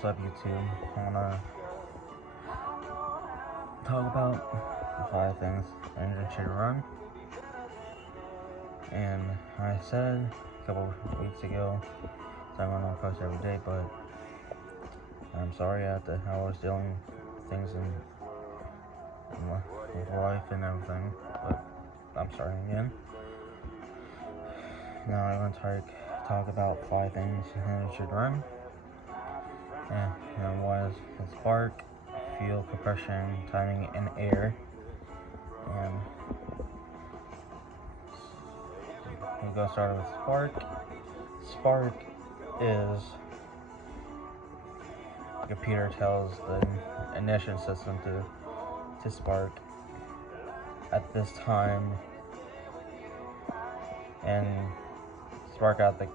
What's up, YouTube? I wanna talk about 5 things an engine should run. And I said a couple weeks ago that I'm gonna post every day, but I'm sorry I was dealing with things with life and everything. But I'm starting again. Now I'm gonna talk about 5 things an engine should run. And one is spark, fuel, compression, timing, and air. And we'll go start with spark. Spark is the computer tells the ignition system to spark at this time and spark out the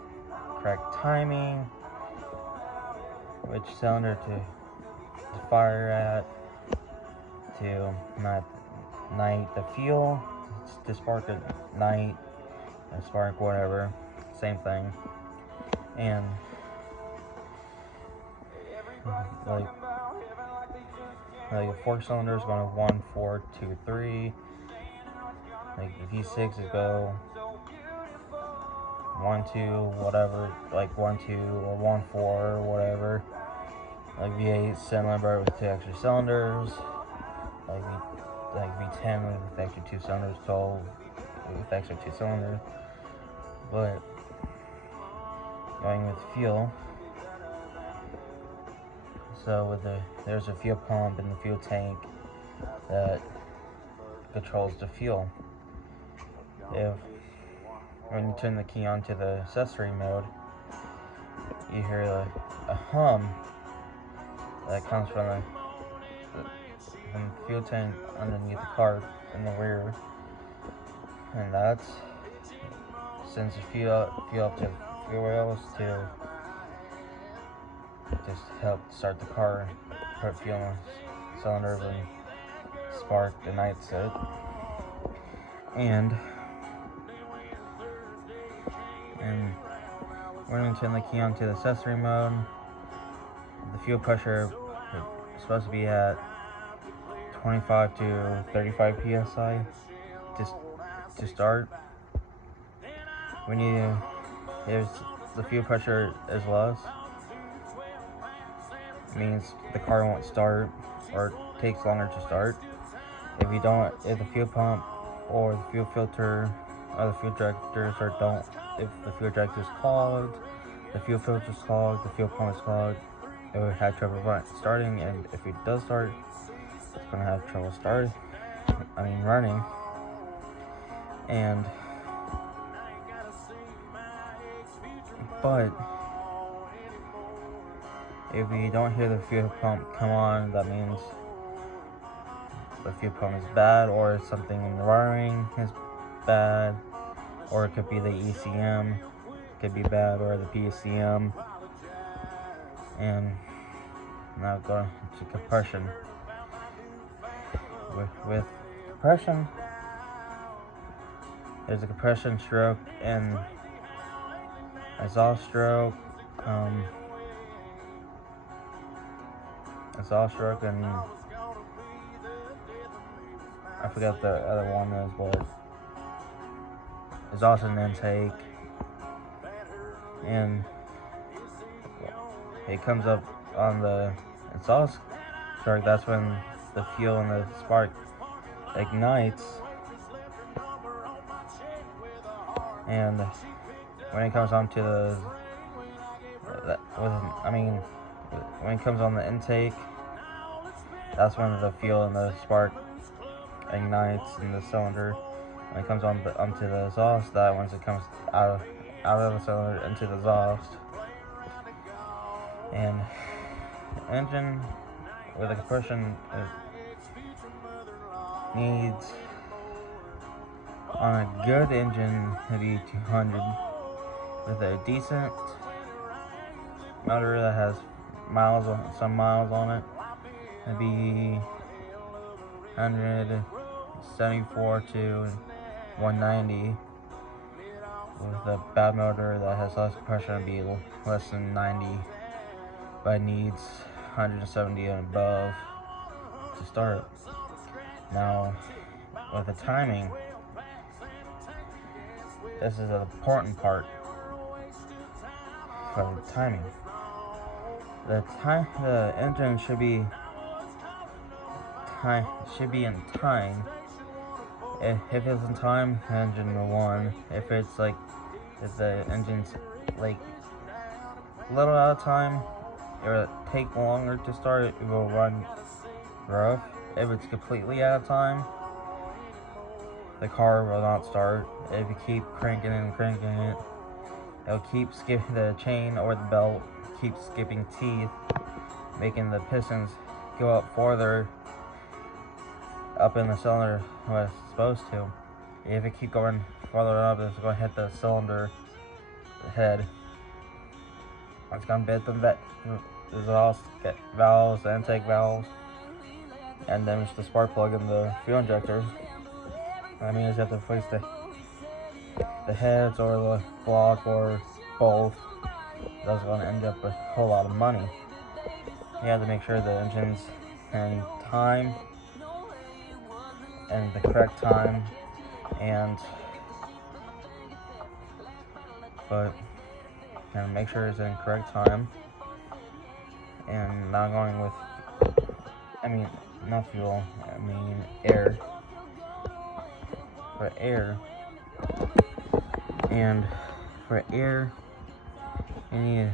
correct timing, which cylinder to fire at, to not ignite the fuel, to spark at night, and spark whatever, same thing. And like a 4-cylinder is going to 1, 4, 2, 3. Like the V6 is go 1, 2, whatever, like 1, 2 or 1, 4 or whatever. Like V8 cylinder with 2 extra cylinders. Like V10 with extra 2 cylinders, 12 with extra 2 cylinders. But going with fuel. So there's a fuel pump and the fuel tank that controls the fuel. When you turn the key on to the accessory mode, you hear a hum that comes from the fuel tank underneath the car in the rear, and that's sends the fuel up to fuel rails to just help start the car, put fuel in cylinders, and spark the night set. And when you turn the key on to the accessory mode, the fuel pressure is supposed to be at 25 to 35 psi to start. If the fuel pressure is less, it means the car won't start or it takes longer to start. If the fuel pump or the fuel filter or the fuel injectors if the fuel injector is clogged, the fuel filter is clogged, the fuel pump is clogged, it will have trouble starting. And if it does start, it's gonna have trouble running. But if we don't hear the fuel pump come on, that means the fuel pump is bad, or something in the wiring is bad, or it could be the ECM could be bad, or the PCM. And now going to compression. With compression, there's a compression stroke and exhaust stroke. And I forgot the other one is, but exhaust and intake. And it comes up on the exhaust stroke. That's when the fuel and the spark ignites. And when it comes onto when it comes on the intake, that's when the fuel and the spark ignites in the cylinder. When it comes onto the exhaust, that once it comes out of the cylinder into the exhaust. And the engine with a compression needs, on a good engine, to be 200. With a decent motor that has some miles on it, it'd be 174 to 190. With a bad motor that has less compression, it'd be less than 90 but it needs 170 and above to start. Now, with the timing, this is an important part for the timing. The engine should be in time. If it's in time, engine will one. If the engine's like a little out of time, it will take longer to start. It will run rough. If it's completely out of time, the car will not start. If you keep cranking and cranking it, it'll keep skipping the chain or the belt, keep skipping teeth, making the pistons go up farther up in the cylinder where it's supposed to. If it keep going farther up, it's going to hit the cylinder head. It's going to hit the exhaust valves, the intake valves, and damage the spark plug in the fuel injector. That means you have to replace the heads or the block or both. That's going to end up with a whole lot of money. You have to make sure the engine's in time and the correct time, but make sure it's in correct time and not going with, not fuel, air. For air, you need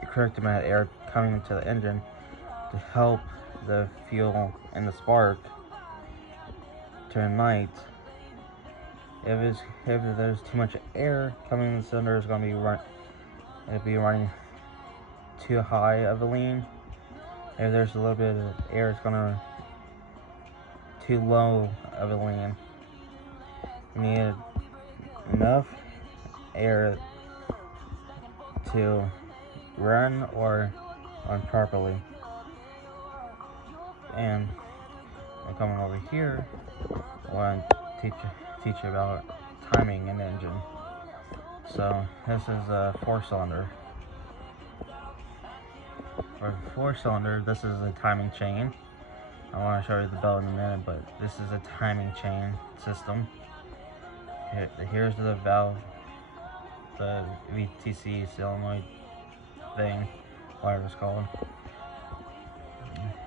the correct amount of air coming into the engine to help the fuel and the spark to ignite. If there's too much air coming in the cylinder, it'll be running too high of a lean. If there's a little bit of air, it's gonna too low of a lean. You need enough air to run properly. And I'm coming over here, I want to teach you about timing an engine. So this is a 4-cylinder. For a 4-cylinder, this is a timing chain. I want to show you the belt in a minute, but this is a timing chain system. Here's the valve, the VTC solenoid thing, whatever it's called.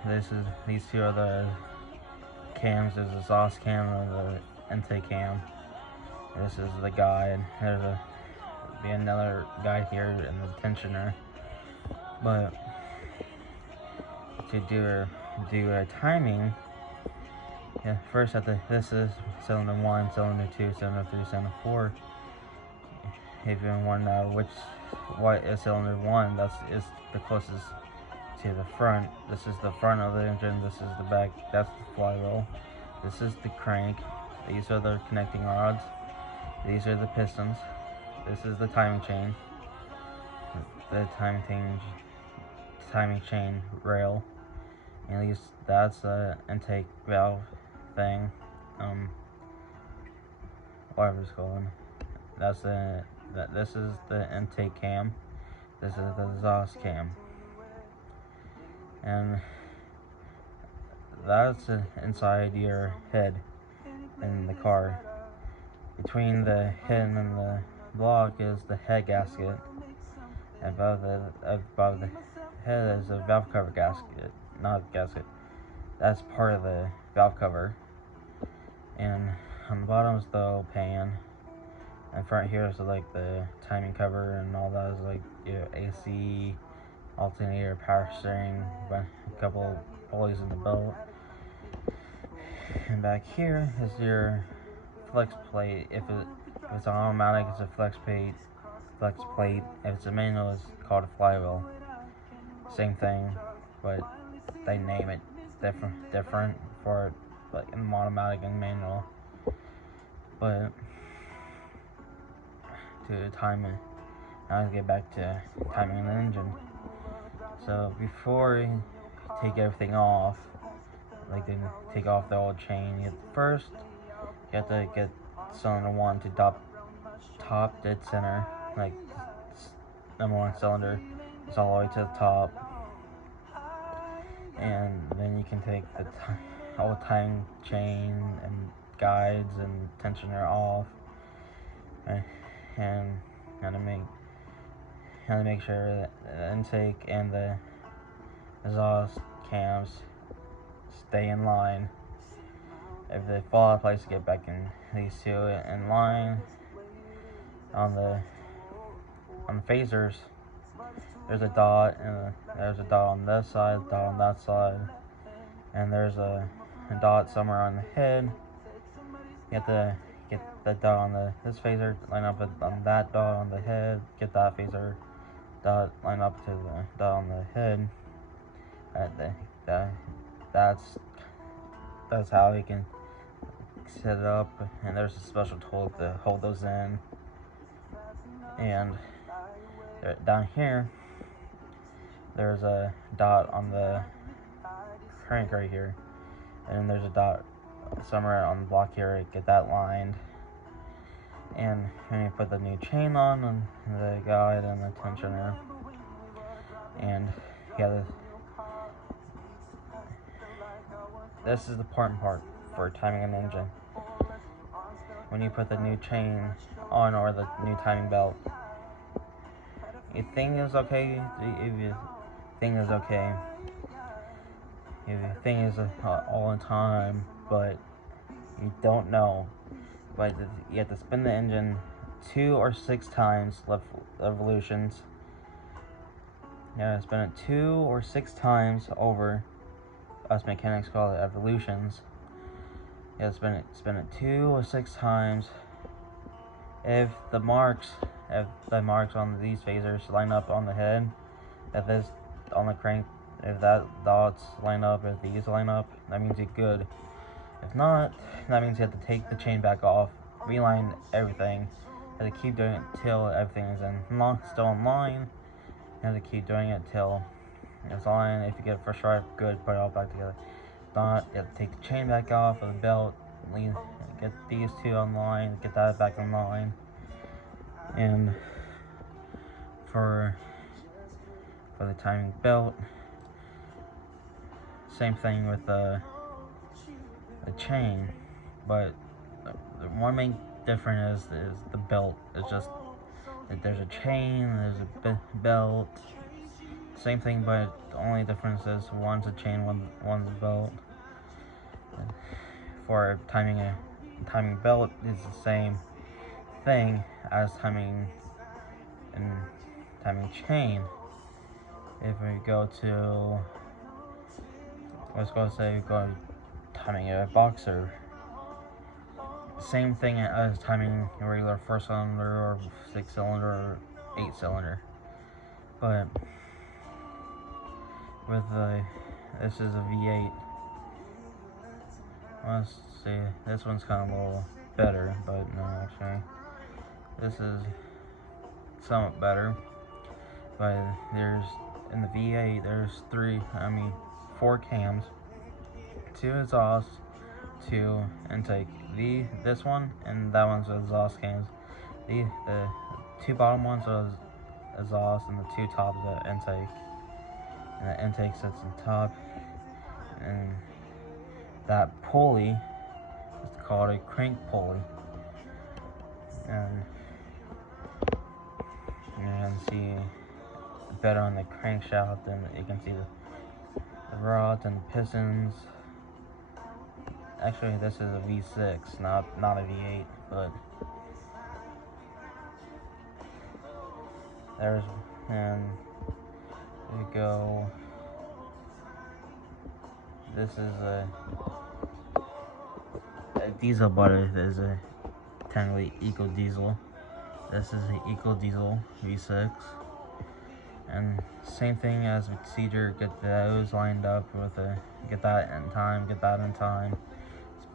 These two are the cams. There's the exhaust cam and the intake cam. This is the guide. There's be another guide here and the tensioner. But to do a timing, first this is cylinder 1, cylinder 2, cylinder 3, cylinder 4. If you want to know what is cylinder 1, that is the closest to the front. This is the front of the engine. This is the back. That's the flywheel. This is the crank. These are the connecting rods. These are the pistons. This is the timing chain. The timing chain rail. And that's the intake valve thing. Whatever it's called. This is the intake cam. This is the exhaust cam. And that's inside your head in the car. Between the head and the block is the head gasket. Above the head is a valve cover gasket, not gasket. That's part of the valve cover. And on the bottom is the oil pan. In front here is like the timing cover, and all that is like AC, alternator, power steering, a couple pulleys in the belt. And back here is your flex plate. If it's automatic, it's a flex plate. If it's a manual, it's called a flywheel. Same thing, but they name it different for like in automatic and manual. But to time it, now let's get back to timing the engine. So before you take everything off, like they take off the old chain, you have to get cylinder 1 to top dead center, like number 1 cylinder. it's all the way to the top, and then you can take all the timing chain and guides and tensioner off, and how to make sure that the intake and the exhaust cams stay in line. If they fall out of place, get back in these two in line. On the phasers, there's a dot, and there's a dot on this side, a dot on that side, and there's a dot somewhere on the head. You have to get the dot on this phaser, line up on that dot on the head, get that phaser dot line up to the dot on the head. That's how you can set it up, and there's a special tool to hold those in. And down here, there's a dot on the crank right here, and there's a dot somewhere on the block here. Get that lined, and when you put the new chain on and the guide and the tensioner, and yeah, this is the important part for timing an engine. When you put the new chain on or the new timing belt, you think it's okay. If you think it's okay, if you think it's all in time, but you don't know. But you have to spin the engine 2 or 6 times revolutions. Yeah, spin it 2 or 6 times over. Us mechanics call it evolutions. Yeah, spin it 2 or 6 times. If the marks on these phasers line up on the head, if this on the crank, if that dots line up, if these line up, that means you're good. If not, that means you have to take the chain back off, reline everything. You have to keep doing it till everything is still in line. You have to keep doing it till it's on. If you get it first try, good, put it all back together. If not, you have to take the chain back off of the belt, get these two online, get that back in line. And for the timing belt, same thing with the chain, but the one main difference is the belt. It's just that there's a chain, there's a belt, same thing, but the only difference is one's a chain, one's a belt. For timing belt is the same thing as timing chain. If we go to, let's go say we go timing a boxer, same thing as timing a regular 4-cylinder or 6-cylinder or 8-cylinder. But with this is a V8. Let's see, this one's kind of a little better, but no, actually, this is somewhat better. But there's, in the V8, there's 4 cams, 2 exhaust, 2 intake. This one and that one's exhaust cams. The 2 bottom ones are exhaust, and the 2 tops are intake. And the intake sits on top, and that pulley is called a crank pulley. And you can see better on the crankshaft, and you can see the rods and pistons. Actually, this is a V6, not a V8, but there's, and we go. This is a diesel, but it is a technically eco diesel. This is an eco diesel V6, and same thing as with procedure. Get those lined up with get that in time.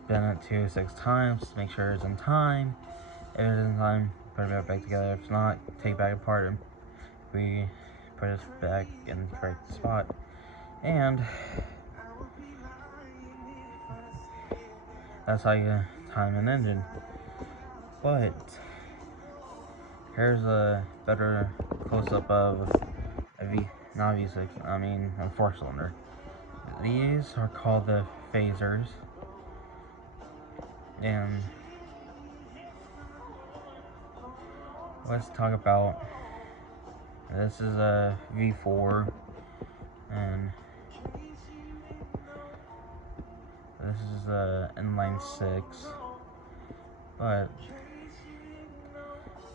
Spin it 2 or 6 times. Make sure it's in time. If it's in time, put it back together. If it's not, take it back apart and we put it back in the correct spot. And that's how you time an engine. But here's a better close-up of not V6, I mean a 4-cylinder. These are called the phasers, and let's talk about, this is a V4, and this is a inline 6, but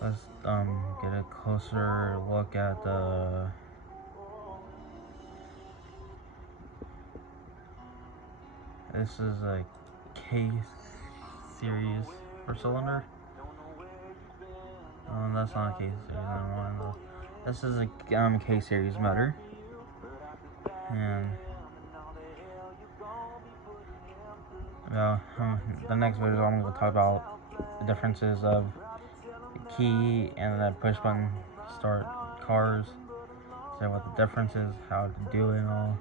let's get a closer look at the this is a K series 4-cylinder. That's not a K series. This is a K series motor, and the next video I'm going to talk about the differences of the key and the push button start cars, say what the difference is, how to do it and all.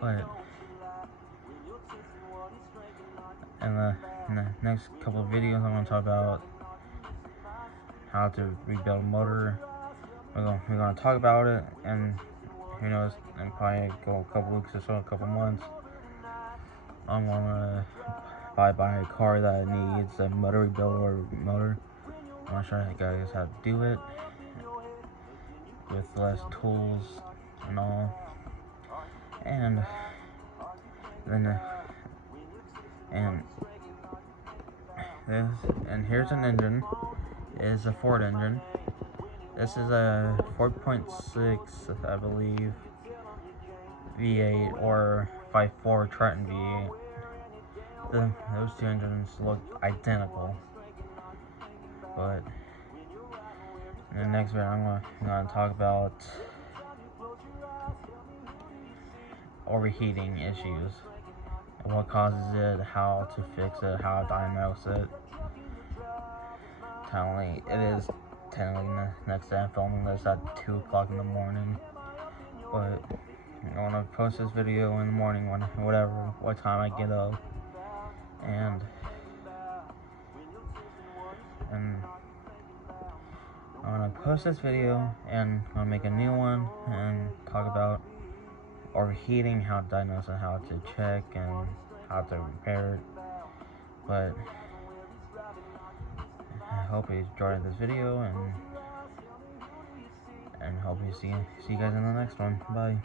But in the next couple of videos I'm going to talk about how to rebuild a motor. We're going to talk about it, and who knows, and probably go a couple weeks or so, a couple months, I'm going to buy a car that needs a motor rebuild or motor. I'm going to show you guys how to do it with less tools and all. And then and here's an engine. It is a Ford engine. This is a 4.6, I believe, V8 or 5.4 Triton V8. Those two engines look identical. But in the next video, I'm going to talk about overheating issues, what causes it, how to fix it, how to diagnose it. It is technically next day I'm filming this at 2 o'clock in the morning, but I want to post this video in the morning, what time I get up, and I'm going to post this video, and I'm going to make a new one and talk about overheating, how to diagnose it, how to check, and how to repair it. But I hope you enjoyed this video, and hope you see you guys in the next one. Bye.